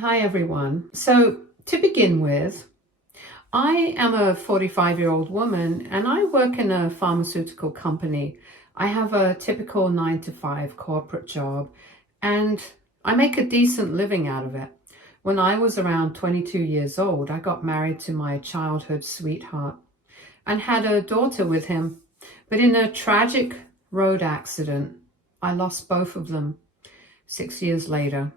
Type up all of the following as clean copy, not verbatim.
Hi everyone. So to begin with, I am a 45-year-old woman and I work in a pharmaceutical company. I have a typical 9-to-5 corporate job and I make a decent living out of it. When I was around 22 years old, I got married to my childhood sweetheart and had a daughter with him. But in a tragic road accident, I lost both of them 6 years later.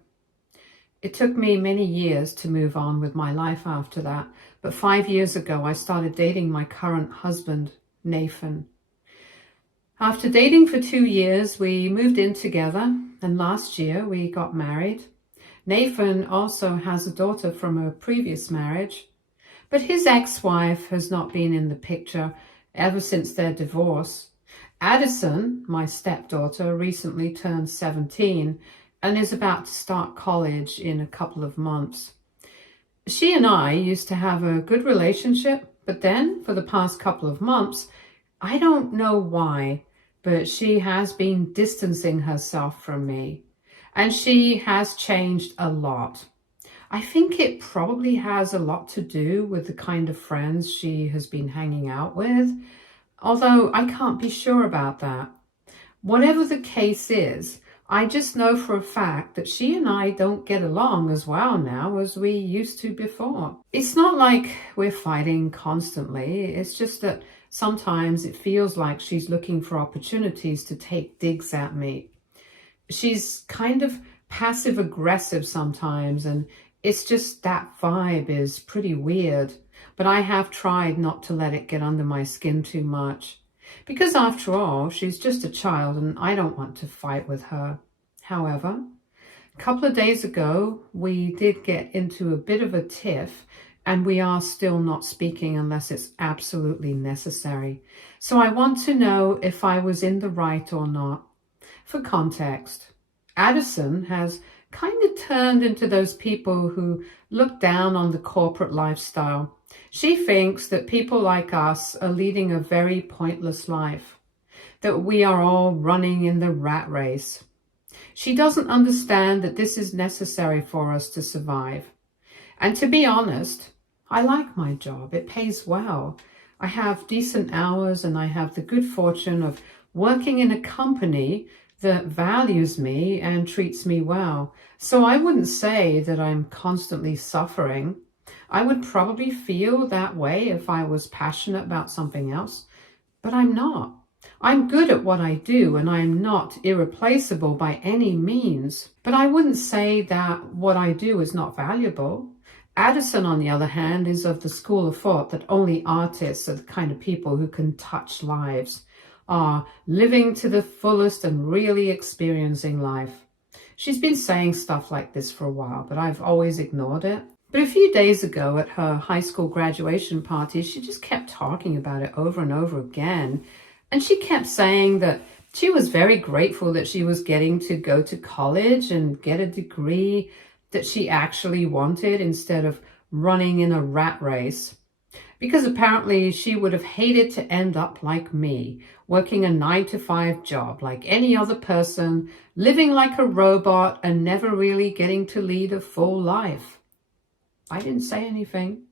It took me many years to move on with my life after that, but 5 years ago I started dating my current husband, Nathan. After dating for 2 years, we moved in together, and last year we got married. Nathan also has a daughter from a previous marriage, but his ex-wife has not been in the picture ever since their divorce. Addison, my stepdaughter, recently turned 17 and is about to start college in a couple of months. She and I used to have a good relationship, but then for the past couple of months, I don't know why, but she has been distancing herself from me, and she has changed a lot. I think it probably has a lot to do with the kind of friends she has been hanging out with, although I can't be sure about that. Whatever the case is, I just know for a fact that she and I don't get along as well now as we used to before. It's not like we're fighting constantly. It's just that sometimes it feels like she's looking for opportunities to take digs at me. She's kind of passive aggressive sometimes, and it's just that vibe is pretty weird. But I have tried not to let it get under my skin too much. Because after all, she's just a child and I don't want to fight with her. However, a couple of days ago, we did get into a bit of a tiff and we are still not speaking unless it's absolutely necessary. So I want to know if I was in the right or not. For context, Addison has kind of turned into those people who look down on the corporate lifestyle. She thinks that people like us are leading a very pointless life, that we are all running in the rat race. She doesn't understand that this is necessary for us to survive. And to be honest, I like my job. It pays well. I have decent hours and I have the good fortune of working in a company that values me and treats me well. So I wouldn't say that I'm constantly suffering. I would probably feel that way if I was passionate about something else, but I'm not. I'm good at what I do and I'm not irreplaceable by any means, but I wouldn't say that what I do is not valuable. Addison, on the other hand, is of the school of thought that only artists are the kind of people who can touch lives, are living to the fullest and really experiencing life. She's been saying stuff like this for a while, but I've always ignored it. But a few days ago at her high school graduation party, she just kept talking about it over and over again. And she kept saying that she was very grateful that she was getting to go to college and get a degree that she actually wanted instead of running in a rat race. Because apparently she would have hated to end up like me, working a 9-to-5 job like any other person, living like a robot and never really getting to lead a full life. I didn't say anything.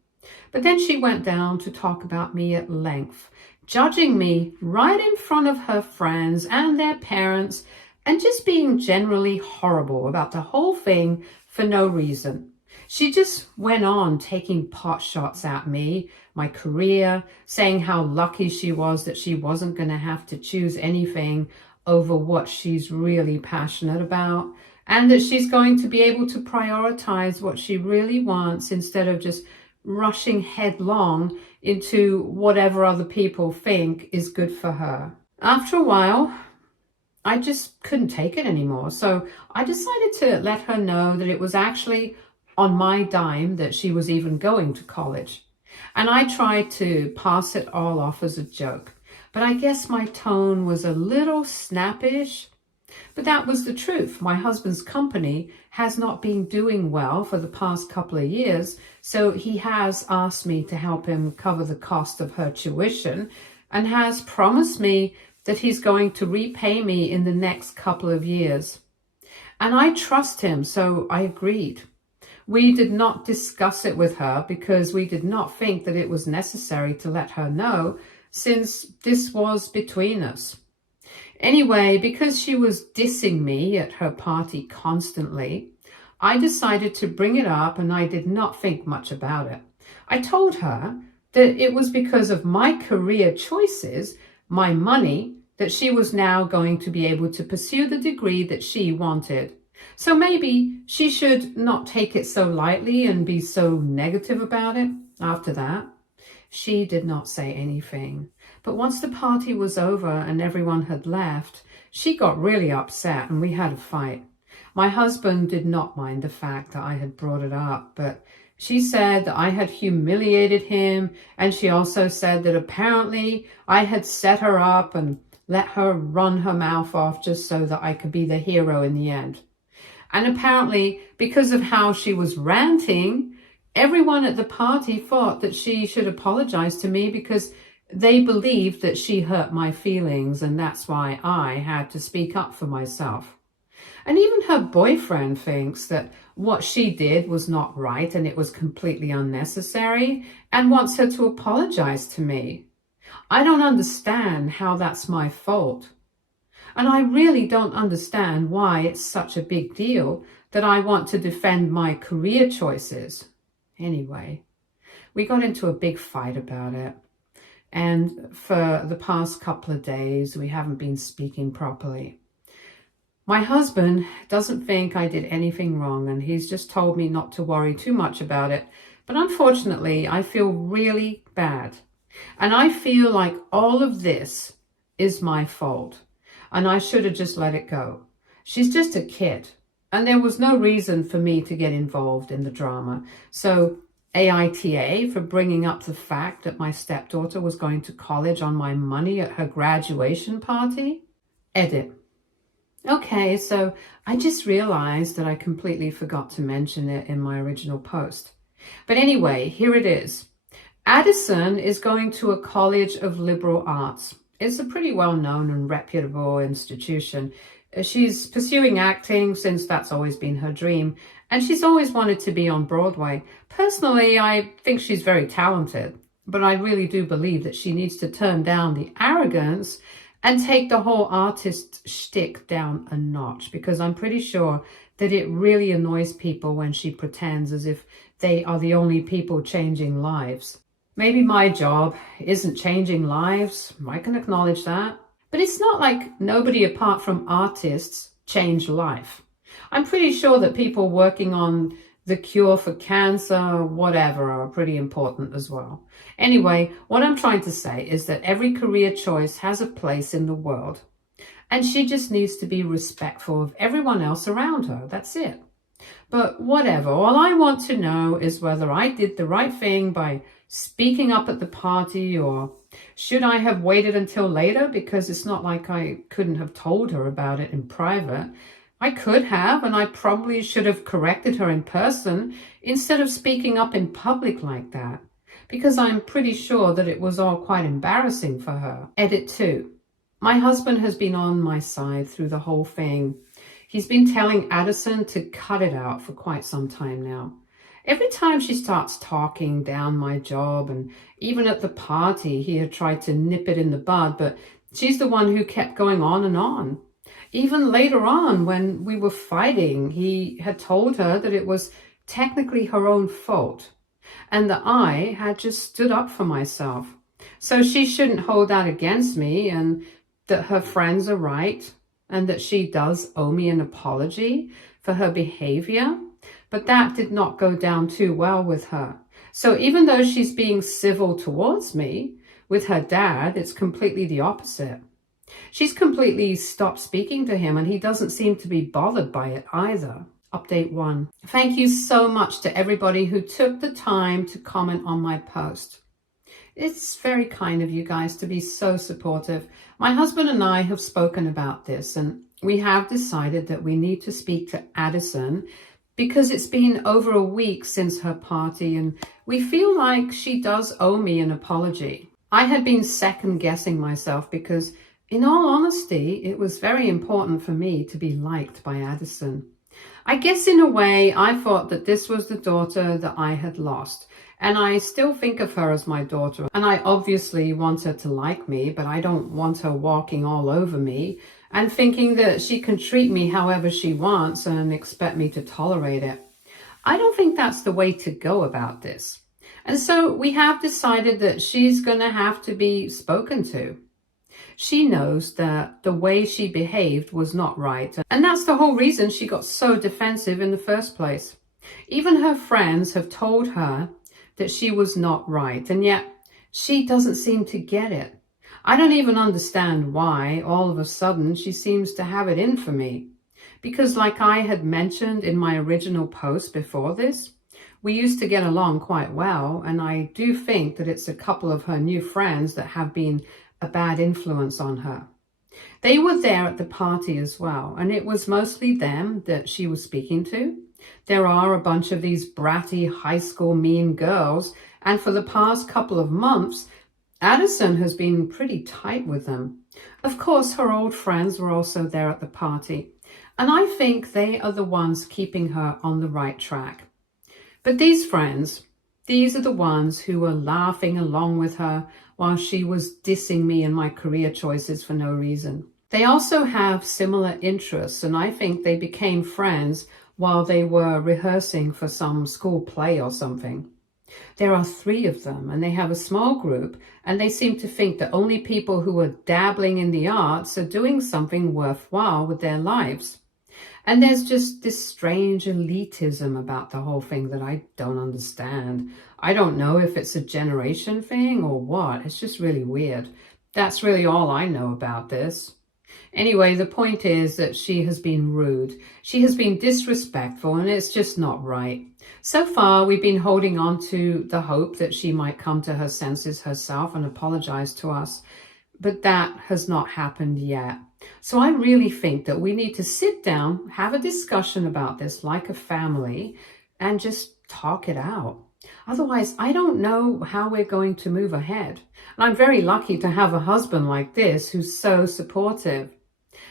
But then she went down to talk about me at length, judging me right in front of her friends and their parents, and just being generally horrible about the whole thing for no reason. She just went on taking pot shots at me, my career, saying how lucky she was that she wasn't going to have to choose anything over what she's really passionate about, and that she's going to be able to prioritize what she really wants instead of just rushing headlong into whatever other people think is good for her. After a while, I just couldn't take it anymore. So I decided to let her know that it was actually on my dime that she was even going to college. And I tried to pass it all off as a joke. But I guess my tone was a little snappish. But that was the truth. My husband's company has not been doing well for the past couple of years, so he has asked me to help him cover the cost of her tuition and has promised me that he's going to repay me in the next couple of years. And I trust him, so I agreed. We did not discuss it with her because we did not think that it was necessary to let her know, since this was between us. Anyway, because she was dissing me at her party constantly, I decided to bring it up, and I did not think much about it. I told her that it was because of my career choices, my money, that she was now going to be able to pursue the degree that she wanted. So maybe she should not take it so lightly and be so negative about it. After that, she did not say anything. But once the party was over and everyone had left, she got really upset and we had a fight. My husband did not mind the fact that I had brought it up, but she said that I had humiliated him, and she also said that apparently I had set her up and let her run her mouth off just so that I could be the hero in the end. And apparently, because of how she was ranting, everyone at the party thought that she should apologize to me because they believed that she hurt my feelings, and that's why I had to speak up for myself. And even her boyfriend thinks that what she did was not right and it was completely unnecessary, and wants her to apologize to me. I don't understand how that's my fault. And I really don't understand why it's such a big deal that I want to defend my career choices. Anyway, we got into a big fight about it. And for the past couple of days, we haven't been speaking properly. My husband doesn't think I did anything wrong, and he's just told me not to worry too much about it. But unfortunately, I feel really bad. And I feel like all of this is my fault. And I should have just let it go. She's just a kid. And there was no reason for me to get involved in the drama. So aita for bringing up the fact that my stepdaughter was going to college on my money at her graduation party. Edit. Okay, so I just realized that I completely forgot to mention it in my original post. But anyway, here it is. Addison is going to a college of liberal arts. It's a pretty well-known and reputable institution. She's pursuing acting since that's always been her dream, and she's always wanted to be on Broadway. Personally, I think she's very talented, but I really do believe that she needs to turn down the arrogance and take the whole artist shtick down a notch, because I'm pretty sure that it really annoys people when she pretends as if they are the only people changing lives. Maybe my job isn't changing lives, I can acknowledge that. But it's not like nobody apart from artists change life. I'm pretty sure that people working on the cure for cancer, whatever, are pretty important as well. Anyway, what I'm trying to say is that every career choice has a place in the world, and she just needs to be respectful of everyone else around her. That's it. But whatever, all I want to know is whether I did the right thing by speaking up at the party, or should I have waited until later, because it's not like I couldn't have told her about it in private. I could have, and I probably should have corrected her in person instead of speaking up in public like that, because I'm pretty sure that it was all quite embarrassing for her. Edit 2. My husband has been on my side through the whole thing. He's been telling Addison to cut it out for quite some time now. Every time she starts talking down my job, and even at the party, he had tried to nip it in the bud, but she's the one who kept going on and on. Even later on, when we were fighting, he had told her that it was technically her own fault, and that I had just stood up for myself. So she shouldn't hold that against me, and that her friends are right, and that she does owe me an apology for her behavior. But that did not go down too well with her. So even though she's being civil towards me, with her dad, it's completely the opposite. She's completely stopped speaking to him, and he doesn't seem to be bothered by it either. Update 1. Thank you so much to everybody who took the time to comment on my post. It's very kind of you guys to be so supportive. My husband and I have spoken about this, and we have decided that we need to speak to Addison, because it's been over a week since her party, and we feel like she does owe me an apology. I had been second guessing myself because, in all honesty, it was very important for me to be liked by Addison. I guess in a way, I thought that this was the daughter that I had lost. And I still think of her as my daughter. And I obviously want her to like me, but I don't want her walking all over me and thinking that she can treat me however she wants and expect me to tolerate it. I don't think that's the way to go about this. And so we have decided that she's going to have to be spoken to. She knows that the way she behaved was not right. And that's the whole reason she got so defensive in the first place. Even her friends have told her that she was not right. And yet she doesn't seem to get it. I don't even understand why all of a sudden she seems to have it in for me. Because like I had mentioned in my original post before this, we used to get along quite well. And I do think that it's a couple of her new friends that have been a bad influence on her. They were there at the party as well, and it was mostly them that she was speaking to. There are a bunch of these bratty high school mean girls, and for the past couple of months, Addison has been pretty tight with them. Of course, her old friends were also there at the party, and I think they are the ones keeping her on the right track. But these friends, these are the ones who were laughing along with her while she was dissing me and my career choices for no reason. They also have similar interests, and I think they became friends while they were rehearsing for some school play or something. There are 3 of them, and they have a small group, and they seem to think that only people who are dabbling in the arts are doing something worthwhile with their lives. And there's just this strange elitism about the whole thing that I don't understand. I don't know if it's a generation thing or what. It's just really weird. That's really all I know about this. Anyway, the point is that she has been rude. She has been disrespectful, and it's just not right. So far, we've been holding on to the hope that she might come to her senses herself and apologize to us. But that has not happened yet. So I really think that we need to sit down, have a discussion about this like a family, and just talk it out. Otherwise, I don't know how we're going to move ahead. And I'm very lucky to have a husband like this who's so supportive.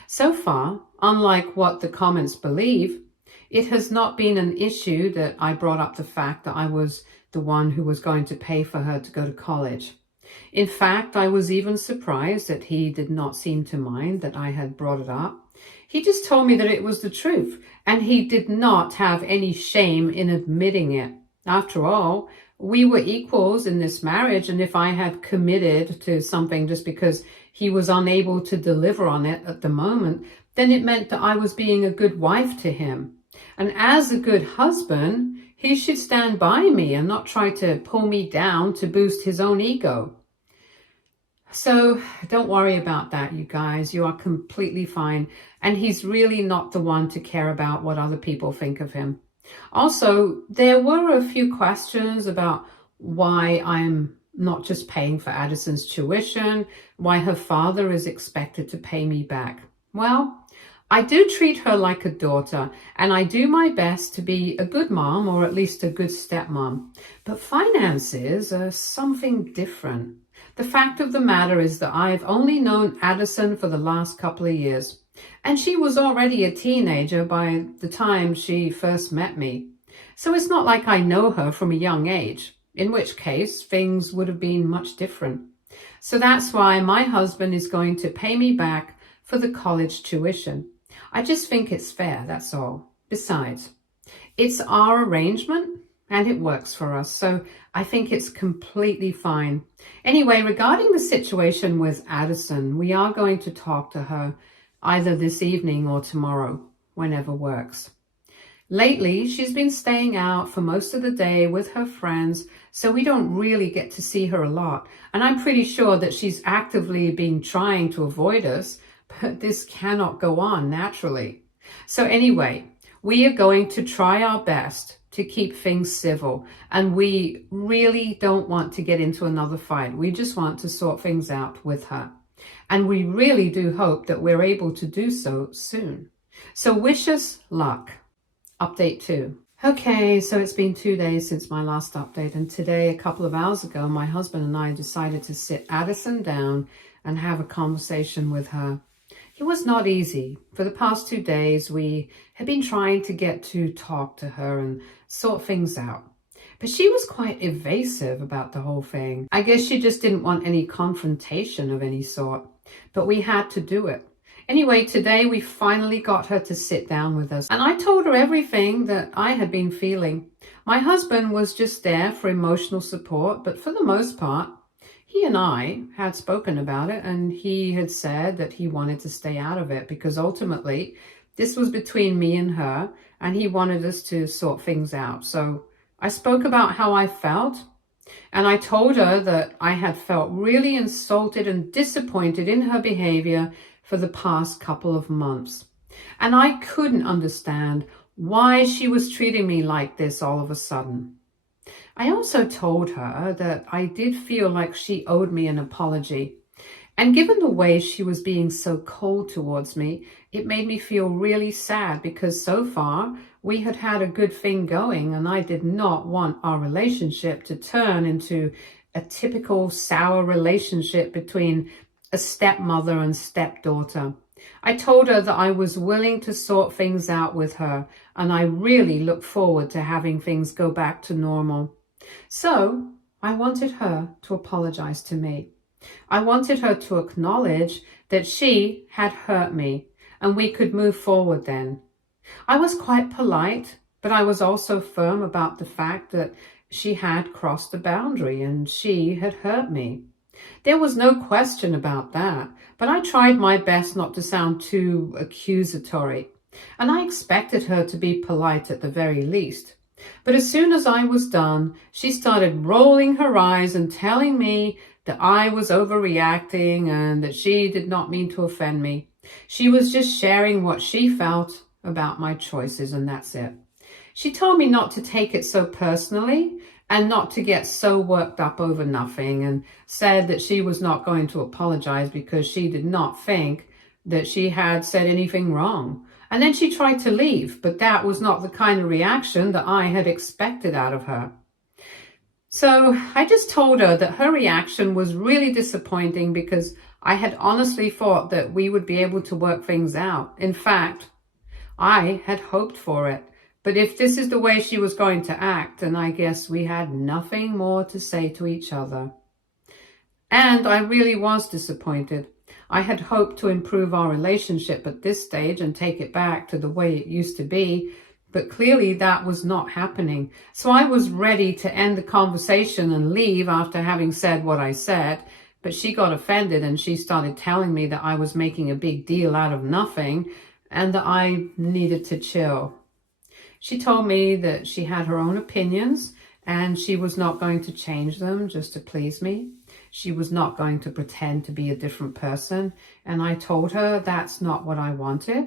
So far, unlike what the comments believe, it has not been an issue that I brought up the fact that I was the one who was going to pay for her to go to college. In fact, I was even surprised that he did not seem to mind that I had brought it up. He just told me that it was the truth, and he did not have any shame in admitting it. After all, we were equals in this marriage, and if I had committed to something just because he was unable to deliver on it at the moment, then it meant that I was being a good wife to him. And as a good husband, he should stand by me and not try to pull me down to boost his own ego. So don't worry about that, you guys. You are completely fine. And he's really not the one to care about what other people think of him. Also, there were a few questions about why I'm not just paying for Addison's tuition, why her father is expected to pay me back. Well, I do treat her like a daughter, and I do my best to be a good mom, or at least a good stepmom. But finances are something different. The fact of the matter is that I've only known Addison for the last couple of years, and she was already a teenager by the time she first met me. So it's not like I know her from a young age, in which case things would have been much different. So that's why my husband is going to pay me back for the college tuition. I just think it's fair, that's all. Besides, it's our arrangement and it works for us, so I think it's completely fine. Anyway, regarding the situation with Addison, we are going to talk to her either this evening or tomorrow, whenever works. Lately, she's been staying out for most of the day with her friends, so we don't really get to see her a lot. And I'm pretty sure that she's actively been trying to avoid us, but this cannot go on naturally. So anyway, we are going to try our best to keep things civil, and we really don't want to get into another fight. We just want to sort things out with her. And we really do hope that we're able to do so soon. So wish us luck. Update 2. Okay, so it's been 2 days since my last update, and today, a couple of hours ago, my husband and I decided to sit Addison down and have a conversation with her. It was not easy. For the past 2 days, we had been trying to get to talk to her and sort things out. But she was quite evasive about the whole thing. I guess she just didn't want any confrontation of any sort. But we had to do it. Anyway, today we finally got her to sit down with us. And I told her everything that I had been feeling. My husband was just there for emotional support, but for the most part, he and I had spoken about it, and he had said that he wanted to stay out of it because ultimately this was between me and her, and he wanted us to sort things out. So I spoke about how I felt, and I told her that I had felt really insulted and disappointed in her behavior for the past couple of months. And I couldn't understand why she was treating me like this all of a sudden. I also told her that I did feel like she owed me an apology. And given the way she was being so cold towards me, it made me feel really sad because so far we had had a good thing going, and I did not want our relationship to turn into a typical sour relationship between a stepmother and stepdaughter. I told her that I was willing to sort things out with her, and I really look forward to having things go back to normal. So I wanted her to apologize to me. I wanted her to acknowledge that she had hurt me and we could move forward then. I was quite polite, but I was also firm about the fact that she had crossed the boundary and she had hurt me. There was no question about that, but I tried my best not to sound too accusatory, and I expected her to be polite at the very least. But as soon as I was done, she started rolling her eyes and telling me that I was overreacting and that she did not mean to offend me. She was just sharing what she felt about my choices, and that's it. She told me not to take it so personally and not to get so worked up over nothing, and said that she was not going to apologize because she did not think that she had said anything wrong. And then she tried to leave, but that was not the kind of reaction that I had expected out of her. So I just told her that her reaction was really disappointing because I had honestly thought that we would be able to work things out. In fact, I had hoped for it. But if this is the way she was going to act, then I guess we had nothing more to say to each other. And I really was disappointed. I had hoped to improve our relationship at this stage and take it back to the way it used to be, but clearly that was not happening. So I was ready to end the conversation and leave after having said what I said, but she got offended and she started telling me that I was making a big deal out of nothing and that I needed to chill. She told me that she had her own opinions and she was not going to change them just to please me. She was not going to pretend to be a different person. And I told her that's not what I wanted.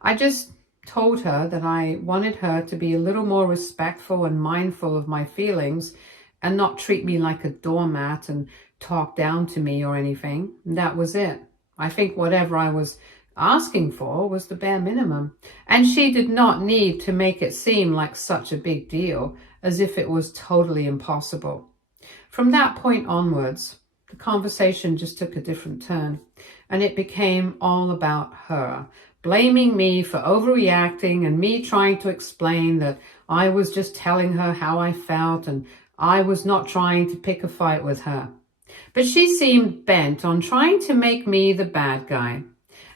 I just told her that I wanted her to be a little more respectful and mindful of my feelings and not treat me like a doormat and talk down to me or anything. That was it. I think whatever I was asking for was the bare minimum. And she did not need to make it seem like such a big deal, as if it was totally impossible. From that point onwards, the conversation just took a different turn, and it became all about her, blaming me for overreacting and me trying to explain that I was just telling her how I felt and I was not trying to pick a fight with her. But she seemed bent on trying to make me the bad guy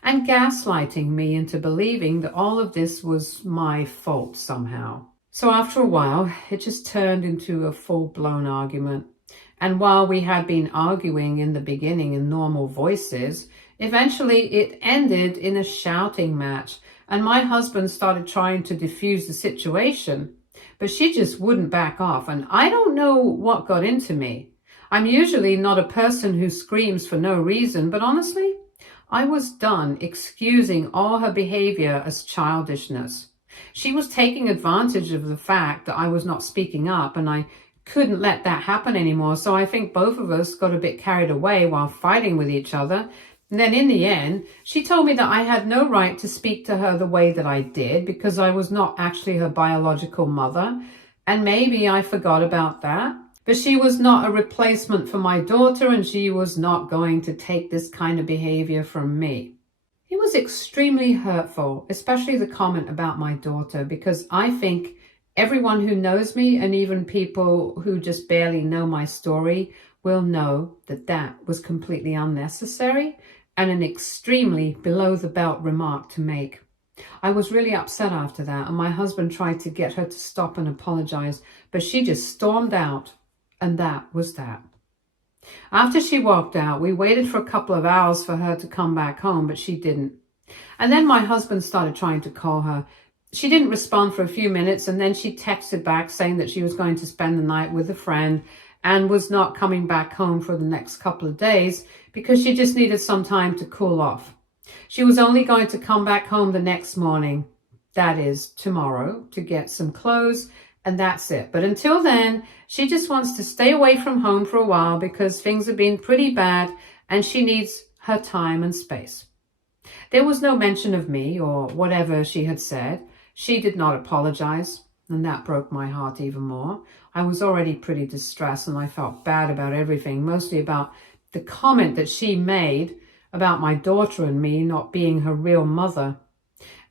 and gaslighting me into believing that all of this was my fault somehow. So after a while, it just turned into a full-blown argument. And while we had been arguing in the beginning in normal voices, eventually it ended in a shouting match, and my husband started trying to defuse the situation, but she just wouldn't back off, and I don't know what got into me. I'm usually not a person who screams for no reason, but honestly, I was done excusing all her behavior as childishness. She was taking advantage of the fact that I was not speaking up, and I couldn't let that happen anymore. So I think both of us got a bit carried away while fighting with each other. And then in the end, she told me that I had no right to speak to her the way that I did because I was not actually her biological mother. And maybe I forgot about that. But she was not a replacement for my daughter, and she was not going to take this kind of behavior from me. It was extremely hurtful, especially the comment about my daughter, because I think everyone who knows me, and even people who just barely know my story, will know that that was completely unnecessary and an extremely below-the-belt remark to make. I was really upset after that, and my husband tried to get her to stop and apologize, but she just stormed out, and that was that. After she walked out, we waited for a couple of hours for her to come back home, but she didn't. And then my husband started trying to call her. She didn't respond for a few minutes, and then she texted back saying that she was going to spend the night with a friend and was not coming back home for the next couple of days because she just needed some time to cool off. She was only going to come back home the next morning, that is tomorrow, to get some clothes, and that's it. But until then, she just wants to stay away from home for a while because things have been pretty bad and she needs her time and space. There was no mention of me or whatever she had said. She did not apologize, and that broke my heart even more. I was already pretty distressed and I felt bad about everything, mostly about the comment that she made about my daughter and me not being her real mother.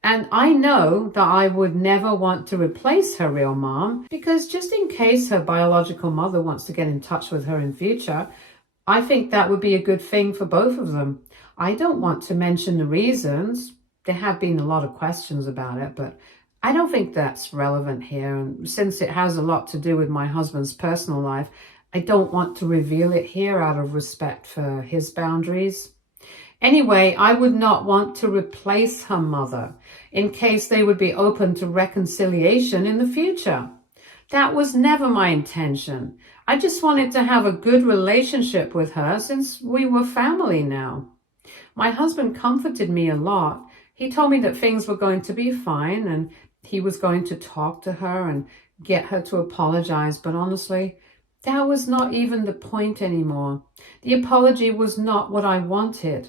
And I know that I would never want to replace her real mom, because just in case her biological mother wants to get in touch with her in future, I think that would be a good thing for both of them. I don't want to mention the reasons. There have been a lot of questions about it, but I don't think that's relevant here. And since it has a lot to do with my husband's personal life, I don't want to reveal it here out of respect for his boundaries. Anyway, I would not want to replace her mother in case they would be open to reconciliation in the future. That was never my intention. I just wanted to have a good relationship with her since we were family now. My husband comforted me a lot. He told me that things were going to be fine and he was going to talk to her and get her to apologize. But honestly, that was not even the point anymore. The apology was not what I wanted.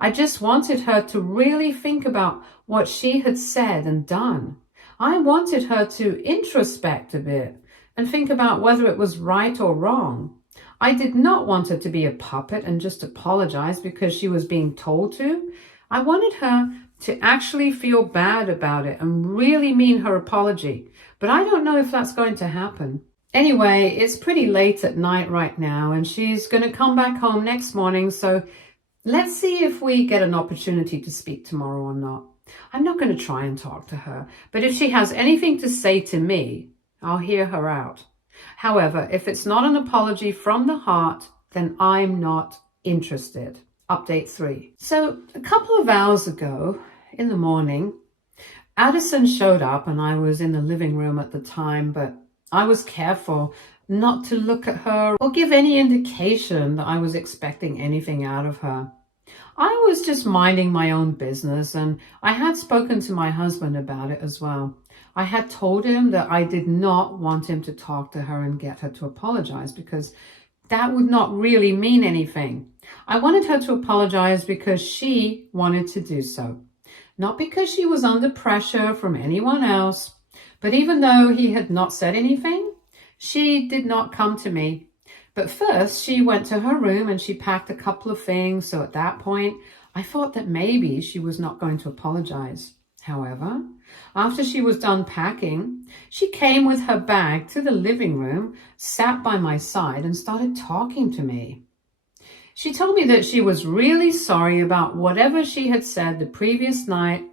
I just wanted her to really think about what she had said and done. I wanted her to introspect a bit and think about whether it was right or wrong. I did not want her to be a puppet and just apologize because she was being told to. I wanted her to actually feel bad about it and really mean her apology. But I don't know if that's going to happen. Anyway, it's pretty late at night right now and she's going to come back home next morning, so let's see if we get an opportunity to speak tomorrow or not. I'm not going to try and talk to her, but if she has anything to say to me, I'll hear her out. However, if it's not an apology from the heart, then I'm not interested. Update 3. So a couple of hours ago in the morning, Addison showed up and I was in the living room at the time, but I was careful not to look at her or give any indication that I was expecting anything out of her. I was just minding my own business, and I had spoken to my husband about it as well. I had told him that I did not want him to talk to her and get her to apologize because that would not really mean anything. I wanted her to apologize because she wanted to do so, not because she was under pressure from anyone else. But even though he had not said anything, she did not come to me. But first, she went to her room and she packed a couple of things. So at that point, I thought that maybe she was not going to apologize. However, after she was done packing, she came with her bag to the living room, sat by my side, and started talking to me. She told me that she was really sorry about whatever she had said the previous night.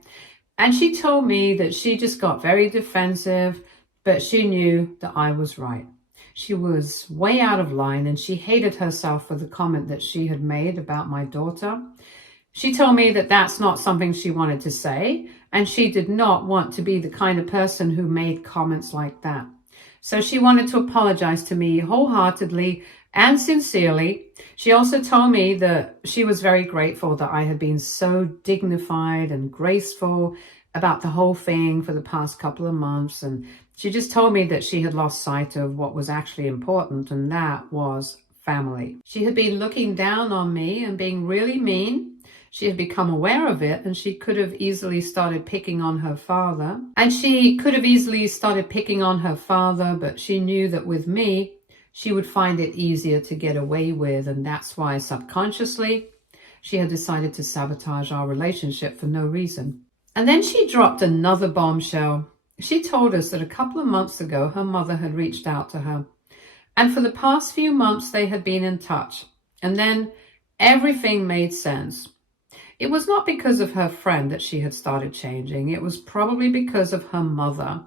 And she told me that she just got very defensive, but she knew that I was right. She was way out of line and she hated herself for the comment that she had made about my daughter. She told me that that's not something she wanted to say, and she did not want to be the kind of person who made comments like that. So she wanted to apologize to me wholeheartedly and sincerely. She also told me that she was very grateful that I had been so dignified and graceful about the whole thing for the past couple of months, and she just told me that she had lost sight of what was actually important, and that was family. She had been looking down on me and being really mean. She had become aware of it, and she could have easily started picking on her father. But she knew that with me, she would find it easier to get away with, and that's why subconsciously she had decided to sabotage our relationship for no reason. And then she dropped another bombshell. She told us that a couple of months ago, her mother had reached out to her. And for the past few months, they had been in touch. And then everything made sense. It was not because of her friend that she had started changing. It was probably because of her mother.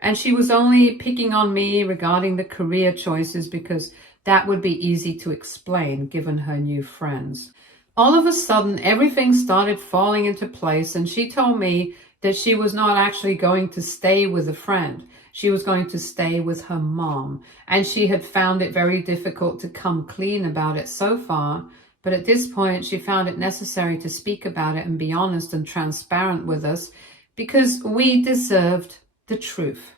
And she was only picking on me regarding the career choices because that would be easy to explain given her new friends. All of a sudden, everything started falling into place, and she told me that she was not actually going to stay with a friend. She was going to stay with her mom, and she had found it very difficult to come clean about it so far. But at this point, she found it necessary to speak about it and be honest and transparent with us because we deserved the truth.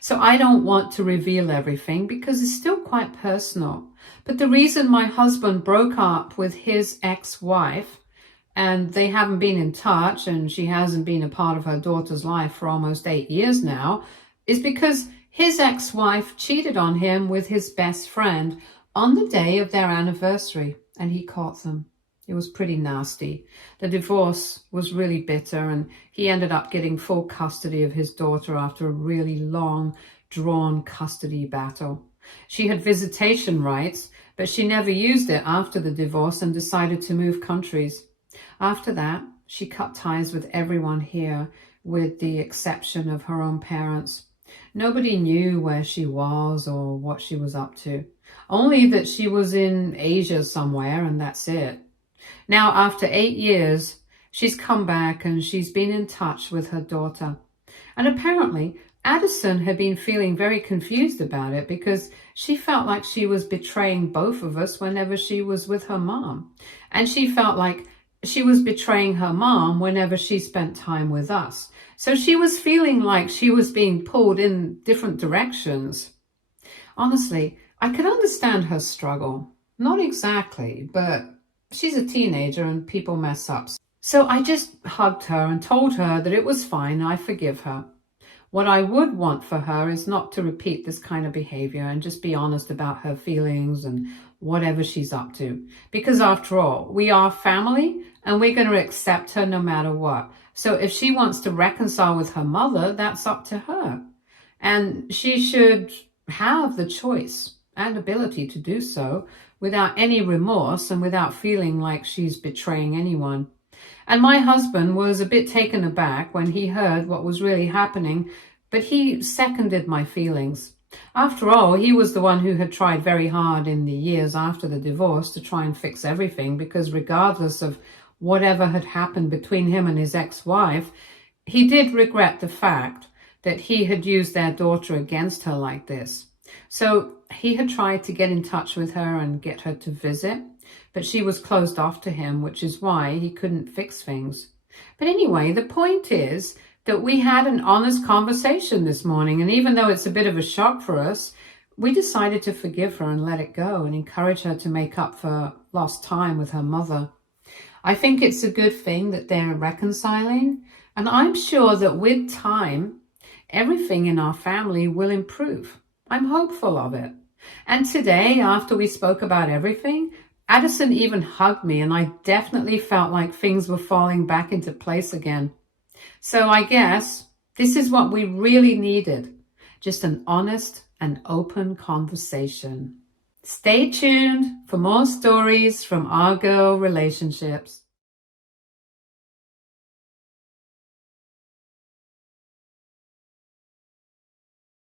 So I don't want to reveal everything because it's still quite personal. But the reason my husband broke up with his ex-wife, and they haven't been in touch, and she hasn't been a part of her daughter's life for almost 8 years now, is because his ex-wife cheated on him with his best friend on the day of their anniversary, and he caught them. It was pretty nasty. The divorce was really bitter, and he ended up getting full custody of his daughter after a really long, drawn custody battle. She had visitation rights, but she never used it after the divorce and decided to move countries. After that, she cut ties with everyone here, with the exception of her own parents. Nobody knew where she was or what she was up to. Only that she was in Asia somewhere, and that's it. Now, after 8 years, she's come back and she's been in touch with her daughter. And apparently, Addison had been feeling very confused about it because she felt like she was betraying both of us whenever she was with her mom. And she felt like she was betraying her mom whenever she spent time with us. So she was feeling like she was being pulled in different directions. Honestly, I could understand her struggle. Not exactly, but she's a teenager and people mess up. So I just hugged her and told her that it was fine, I forgive her. What I would want for her is not to repeat this kind of behavior and just be honest about her feelings and whatever she's up to. Because after all, we are family and we're going to accept her no matter what. So if she wants to reconcile with her mother, that's up to her. And she should have the choice and ability to do so without any remorse and without feeling like she's betraying anyone. And my husband was a bit taken aback when he heard what was really happening, but he seconded my feelings. After all, he was the one who had tried very hard in the years after the divorce to try and fix everything, because regardless of whatever had happened between him and his ex-wife, he did regret the fact that he had used their daughter against her like this. So he had tried to get in touch with her and get her to visit, but she was closed off to him, which is why he couldn't fix things. But anyway, the point is that we had an honest conversation this morning, and even though it's a bit of a shock for us, we decided to forgive her and let it go and encourage her to make up for lost time with her mother. I think it's a good thing that they're reconciling, and I'm sure that with time, everything in our family will improve. I'm hopeful of it. And today, after we spoke about everything, Addison even hugged me, and I definitely felt like things were falling back into place again. So I guess this is what we really needed, just an honest and open conversation. Stay tuned for more stories from our girl relationships.